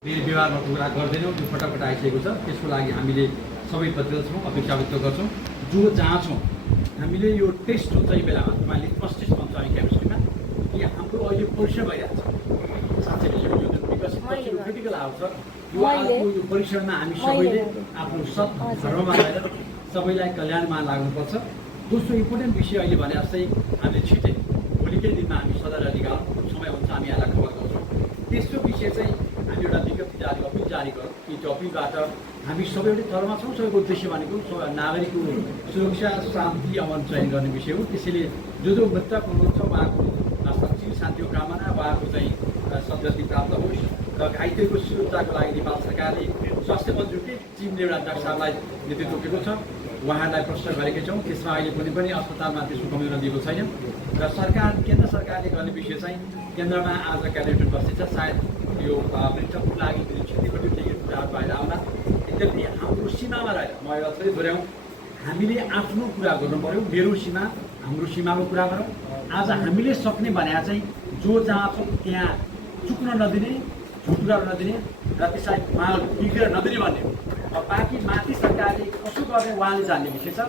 व्यवहारमा कुरा गर्दैनौँ त्यो फटाफट आइसकेको छ। त्यसको लागि हामीले सबै प्रतिबद्ध छौँ, अपेक्षा व्यक्त गर्छौँ। जो जाँछौँ हामीले यो टेस्ट हुन्छ यही बेलामा तपाईँले फर्स्ट टेस्ट भन्छ हामी केमिस्ट्रीमा कि हाम्रो अहिले परीक्षण भइरहेको छ। साँच्चै बिकज क्रिटिकल आउँछ यो आजको यो परीक्षणमा हामी सबैले आफ्नो धर्ममा रहेर सबैलाई कल्याणमा लाग्नुपर्छ। दोस्रो इम्पोर्टेन्ट विषय अहिले भने जस्तै हामीले छिटै भोलिकै दिनमा हामी सदर अधिकार समय हुन्छ हामी यहाँलाई खबर गर्छौँ। तेस्रो विषय चाहिँ हामी एउटा विज्ञप्ति जारी अपिल जारी गरौँ कि त्यो अपिलबाट हामी सबै एउटै तहमा छौँ। सबैको उद्देश्य भनेको नागरिकको सुरक्षा शान्ति अमन चयन गर्ने विषय हो। त्यसैले जो मृतक हुनुहुन्छ उहाँको शान्ति शान्तिको कामना उहाँको चाहिँ सद्गति प्राप्त होस् र घाइतेको सुरक्षाको लागि नेपाल सरकारले स्वास्थ्य मन्त्रीकै टिमले एउटा डाक्टर साहबलाई नेतृत्व तोकेको छ। उहाँहरूलाई प्रश्न गरेका छौँ। त्यसमा अहिले कुनै पनि अस्पतालमा त्यसको कमी दिएको छैन र केन्द्र सरकारले गर्ने विषय चाहिँ केन्द्रमा आज क्याबिनेट बसेछ। सायद यो मृतकको लागि क्षतिपूर्ति दिने कुराहरू बाहिर आउला। यद्यपि हाम्रो सीमामा रहेर म एउटा थोरै दोहोऱ्याउँ हामीले आफ्नो कुरा गर्नु पऱ्यो। मेरो सीमा हाम्रो सीमाको कुरा गरौँ। आज हामीले सक्ने भने चाहिँ जो जहाँ छौँ त्यहाँ चुक्न नदिने, झुट गर्न नदिने र त्यसलाई बिग्रेर नदिने भन्ने हो। बाँकी माथि सरकारले कसो गर्ने उहाँले जान्ने विषय छ।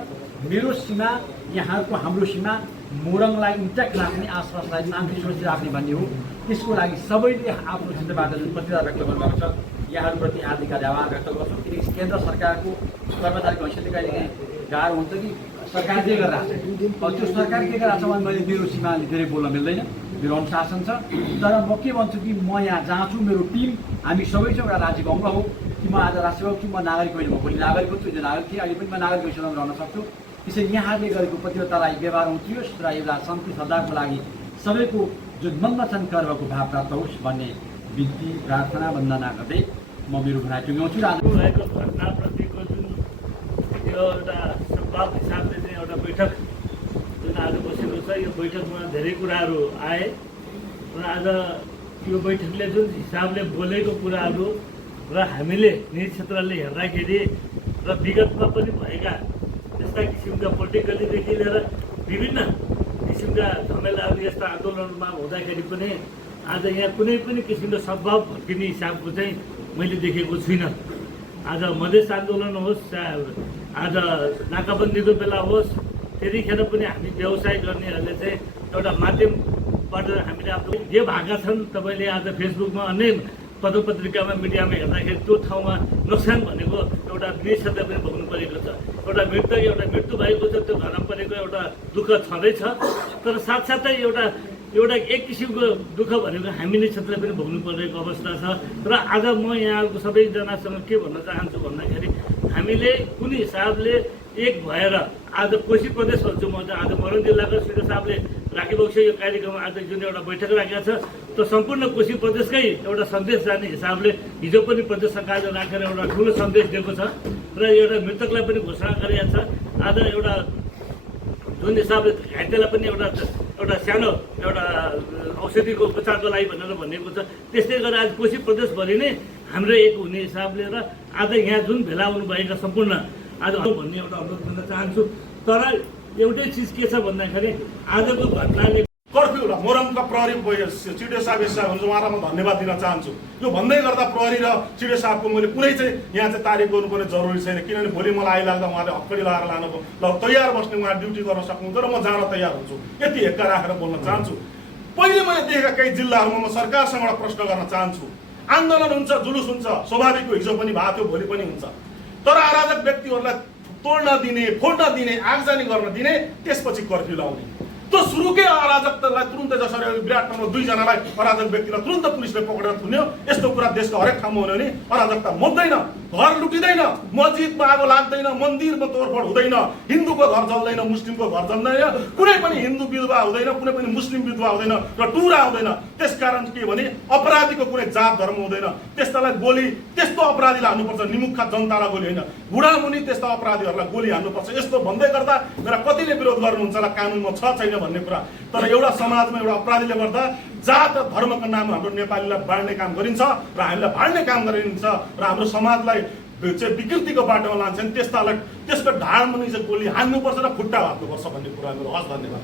मेरो सीमा यहाँको हाम्रो सीमा मोरङलाई इन्ट्याक्ट राख्ने, आसपासलाई शान्ति सुरक्षित राख्ने भन्ने हो। त्यसको लागि सबैले आफ्नो क्षेत्रबाट जुन प्रतिबद्धता व्यक्त गर्नुभएको छ यहाँहरूप्रति हार्दिक आभार व्यक्त गर्छौँ। किनकि केन्द्र सरकारको कर्मचारीको हैसियतले कहिलेकाहीँ गाह्रो हुन्छ कि सरकार के गरिरहेको छ, त्यो सरकार के गरिरहेको छ भने मैले मेरो सीमाले धेरै बोल्न मिल्दैन, मेरो अनुशासन छ। तर म के भन्छु कि म यहाँ जहाँ छु मेरो टिम हामी सबै चाहिँ एउटा राज्यको अङ्ग हो कि म आज राष्ट्रसेवक छु, म नागरिक होइन, म भोलि नागरिक हुन्छु, हिजो नागरिक थिएँ, अहिले पनि म नागरिक हिसाबमा रहन सक्छु। त्यसैले यहाँले गरेको प्रतिबद्धतालाई व्यवहार उठियोस् र एउटा शान्ति सदाको लागि सबैको जुन मनमा छन् कर्मको भाव प्राप्त होस् भन्ने बिन्ती प्रार्थना वन्दना गर्दै म मेरो भनाइ टुङ्ग्याउँछु। भएको घटनाप्रतिको जुन यो एउटा संवाद हिसाबले चाहिँ एउटा बैठक जुन आज बसेको छ, यो बैठकमा धेरै कुराहरू आए र आज यो बैठकले जुन हिसाबले बोलेको कुराहरू र हामीले निज क्षेत्रले हेर्दाखेरि र विगतमा पनि भएका यस्ता किसिमका पोलिटिकलीदेखि लिएर विभिन्न किसिमका झमेलाहरू यस्ता आन्दोलनमा हुँदाखेरि पनि आज यहाँ कुनै पनि किसिमको सद्भाव भड्किने हिसाबको चाहिँ मैले देखेको छुइनँ। आज मधेस आन्दोलन होस्, आज नाकाबन्दीको बेला होस्, त्यतिखेर पनि हामी व्यवसाय गर्नेहरूले चाहिँ एउटा माध्यमबाट हामीले आफ्नो जे भएका छन् तपाईँले आज फेसबुकमा अन्य पत्रपत्रिकामा मिडियामा हेर्दाखेरि त्यो ठाउँमा नोक्सान भनेको एउटा निश्चयता पनि भोग्नु परेको छ। एउटा मृत्यु भएको छ, त्यो घरमा परेको एउटा दुःख छँदैछ। तर साथसाथै एउटा एक किसिमको दुःख भनेको हामी नै क्षेत्रले पनि भोग्नु परेको अवस्था छ। र आज म यहाँको सबैजनासँग के भन्न चाहन्छु भन्दाखेरि हामीले कुन हिसाबले एक भएर आज कोशी प्रदेश भन्छु म चाहिँ आज मोरङ जिल्लाको श्री साहबले राखिरहेको छ यो कार्यक्रम आज जुन एउटा बैठक राखेको छ त्यो सम्पूर्ण कोशी प्रदेशकै एउटा सन्देश जाने हिसाबले हिजो पनि प्रदेश सरकारले राखेर एउटा ठुलो सन्देश दिएको छ र एउटा मृतकलाई पनि घोषणा गरिएको छ। आज एउटा जुन हिसाबले घाइतेलाई पनि एउटा सानो एउटा औषधिको उपचारको लागि भनेर भनिएको छ। त्यस्तै गरेर आज कोशी प्रदेशभरि नै हाम्रो एक हुने हिसाबले र आज यहाँ जुन भेला हुनुभएका सम्पूर्ण आज भन्ने एउटा अनुरोध गर्न चाहन्छु। तर एउटै चिज के छ भन्दाखेरि आजको घटनाले कर्फ्यू र मोरङका प्रहरी चिडे साहब हुन्छ उहाँलाई म धन्यवाद दिन चाहन्छु। यो भन्दै गर्दा प्रहरी र चिडे साहबको मैले कुनै चाहिँ यहाँ चाहिँ तारिफ गर्नुपर्ने जरुरी छैन, किनभने भोलि मलाई आइलाग्दा उहाँले हक्कडी लगाएर लानुभयो ल तयार बस्ने उहाँ ड्युटी गर्न सक्नुहुन्छ र म जान तयार हुन्छु। यति हेक्का राखेर बोल्न चाहन्छु। पहिले मैले देखेका केही जिल्लाहरूमा म सरकारसँग एउटा प्रश्न गर्न चाहन्छु। आन्दोलन हुन्छ, जुलुस हुन्छ, स्वाभाविक हो, हिजो पनि भएको थियो, भोलि पनि हुन्छ। तर अराजक व्यक्तिहरूलाई तोड्न दिने, फोड्न दिने, आगजनी गर्न दिने, त्यसपछि कर्फ्यू लाउने, त्यो सुरुकै अराजकतालाई तुरुन्तै जसरी विराटनगरमा 2 जनालाई अराजक व्यक्तिलाई तुरुन्त पुलिसले पक्रेर थुन्यो, यस्तो कुरा देशको हरेक ठाउँमा हुने भने अराजकता मद्दैन, घर लुटिँदैन, मस्जिदमा आगो लाग्दैन, मन्दिरमा तोडफोड हुँदैन, हिन्दूको घर जल्दैन, मुस्लिमको घर जल्दैन, कुनै पनि हिन्दू विधवा हुँदैन, कुनै पनि मुस्लिम विधवा हुँदैन र टुरा हुँदैन। त्यसकारण के भने अपराधीको कुनै जात धर्म हुँदैन। त्यस्तालाई गोली, त्यस्तो अपराधीलाई हान्नुपर्छ, निमुखा जनतालाई गोली होइन, बुढामुनि त्यस्ता अपराधीहरूलाई गोली हान्नुपर्छ। यस्तो भन्दै गर्दा मेरा कतिले विरोध गर्नुहुन्छ होला कानुनमा छ छैन भन्ने कुरा। तर एउटा समाजमा एउटा अपराधीले गर्दा जात र धर्मको नाम हाम्रो नेपालीलाई बाँड्ने काम गरिन्छ र हामीलाई बाँड्ने काम गरिन्छ र हाम्रो समाजलाई चाहिँ विकृतिको बाटोमा लान्छ नि त्यस्तालाई त्यसको ढाड मुनि चाहिँ गोली हान्नुपर्छ र खुट्टा भाग्नुपर्छ भन्ने कुरा मेरो। हस्, धन्यवाद।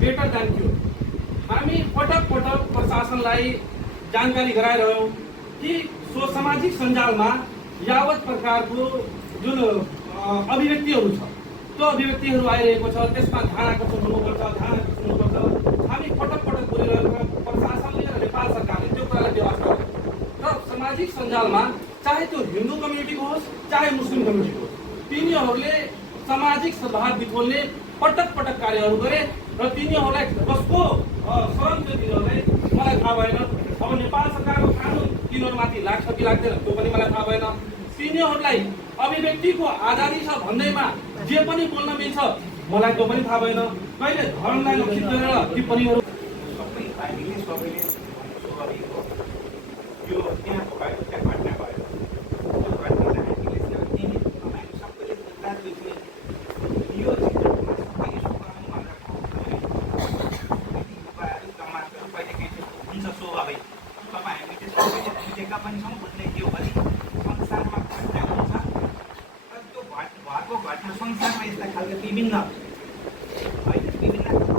बेटर जान्थ्यो। हामी पटक पटक प्रशासनलाई जानकारी गराइरह्यौँ, कि सो सामाजिक सञ्जालमा यावत प्रकारको जुन अभिव्यक्तिहरू छ त्यो अभिव्यक्तिहरू आइरहेको छ, त्यसमा ध्यान आकर्षण हुनुपर्छ, हामी पटक पटक बोलिरहेको प्रशासनले र नेपाल सरकारले त्यो कुरालाई व्यवस्था गर्छ। र सामाजिक सञ्जालमा चाहे त्यो हिन्दू कम्युनिटीको होस् चाहे मुस्लिम कम्युनिटीको होस्, तिनीहरूले सामाजिक सद्भाव बिथोल्ने पटक पटक कार्यहरू गरे र तिनीहरूलाई कसको शरण थियो तिनीहरूलाई मलाई थाहा भएन। अब नेपाल सरकारको कानुन तिनीहरूमाथि लाग्छ कि लाग्दैन त्यो पनि मलाई थाहा भएन। तिनीहरूलाई अभिव्यक्तिको आजादी छ भन्दैमा जे पनि बोल्न मिल्छ मलाई त्यो पनि थाहा भएन। कहिले धर्मलाई लक्षित गरेर टिप्पणीहरू सबै पार्टीले सबैले स्वाभाविक हो। यो त्यहाँ भएको त्यहाँ घटना भयो, त्यो घटनालाई हामीले चाहिँ तपाईँहरू सबैले रात बुझ्ने यो क्षेत्रमा सबै यसो गर्नु भनेर जमातहरू कहिलेकाहीँ हुन्छ स्वाभाविक। तपाईँ हामी चाहिँ सबैले बुझेका पनि छौँ। बुझ्ने के हो भने संसारमा घटना हुन्छ र त्यो भएको घटना संसारमा यस्ता खालका विभिन्न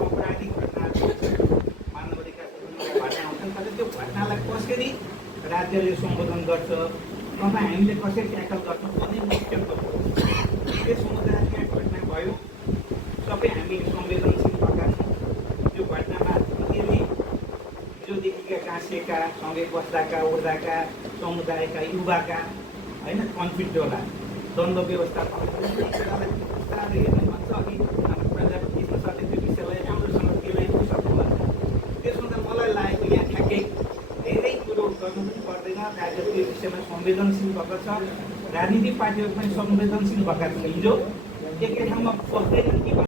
अपराधिक घटनाहरू मानव अधिकार घटना हुन्छन्। तर त्यो घटनालाई कसरी राज्यले सम्बोधन गर्छ, तपाईँ हामीले कसरी ट्याकल गर्छौँ त्यो नै मुख्य हो। त्यो समुदायमा घटना भयो, सबै हामी संवेदनशील भएका छौँ। त्यो घटनामा यसले हिजोदेखिका गाँसिएका सँगै बस्दाका उड्दाका समुदायका युवाका होइन कन्फ्लिक्ट होला, द्वन्द्व व्यवस्था हेर्नु भन्छ। अघि हाम्रो प्रजापति सरले त्यो विषयलाई राम्रोसँग त्यसलाई सक्नु भन्छ। त्यसमा त मलाई लागेको यहाँ ठ्याक्कै धेरै कुरो गर्नु पनि पर्दैन। राज्य त्यो विषयमा संवेदनशील भएको छ, राजनीतिक पार्टीहरू पनि संवेदनशील भएका छन्। हिजो एकै ठाउँमा बस्दैन